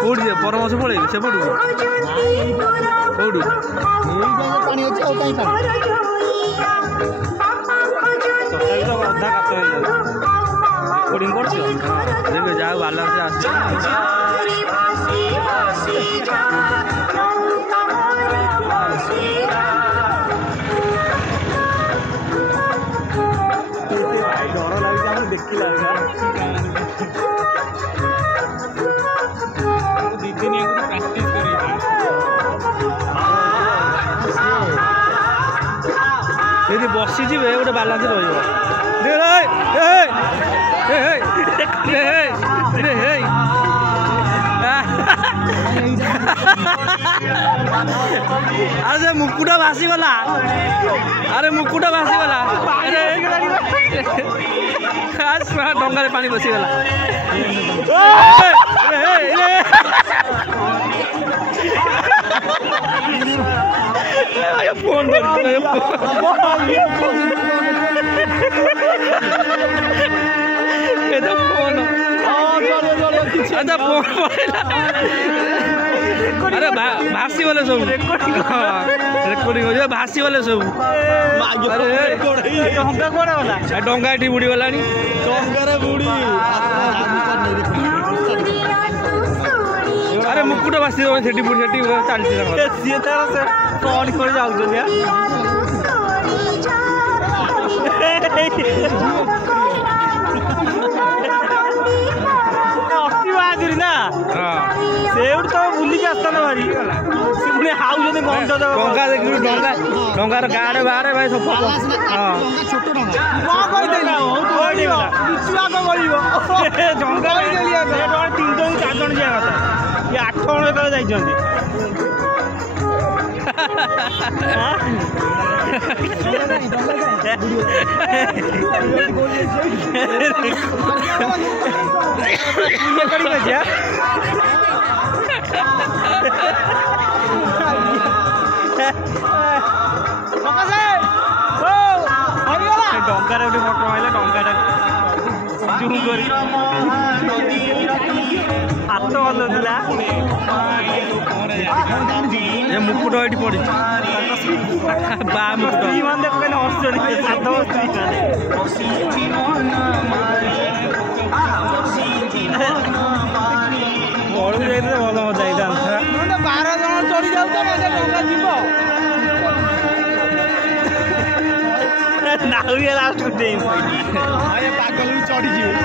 कौटी परमश पड़े से पड़ू कौटी पानी अच्छे अधा काट कोडिंग कर जा बाला से आस डर लगे देखला दीदी ने प्रैक्टिस करी यदि बसी जी गोटे बालांस अरे मुकुटा भासी गला अरे मुकुटा भासी गला डंगारे पानी बसी गला फोन अरे भासी वाले सब रेकर्डिंग हो भासी वाले सब डंगा ये बुड़ी गला अरे मुकुटा भासी से बुड़ी चलती ना से तो बुलिक आसता ना भारी पुणी हाउ डंगा देख डंगार गाड़े बाड़े भाई सब डंगा 3 जन 4 जन जा ये 8 जन जाइए डंगार गोटे फटो मारे डंगाटा जूम कर हाथ भल था मुकुट ये पड़ी बा मुकुट बड़ू जाइए भल मजा था 12 जन चढ़ी जाऊ जीव नाउरिया लास्ट पागल चढ़ी जीव